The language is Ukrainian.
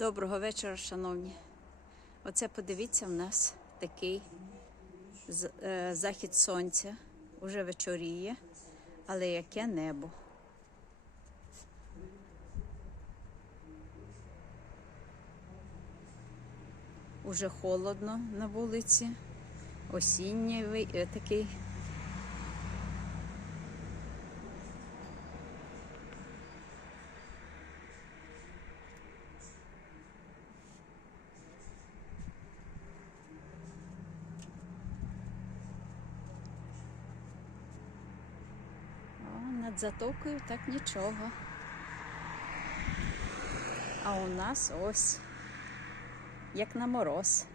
Доброго вечора, шановні. Оце подивіться, в нас такий е, захід сонця. Уже вечоріє, але яке небо. Уже холодно на вулиці. Осінній е, такий. Над затокою так нічого. А у нас ось як на мороз.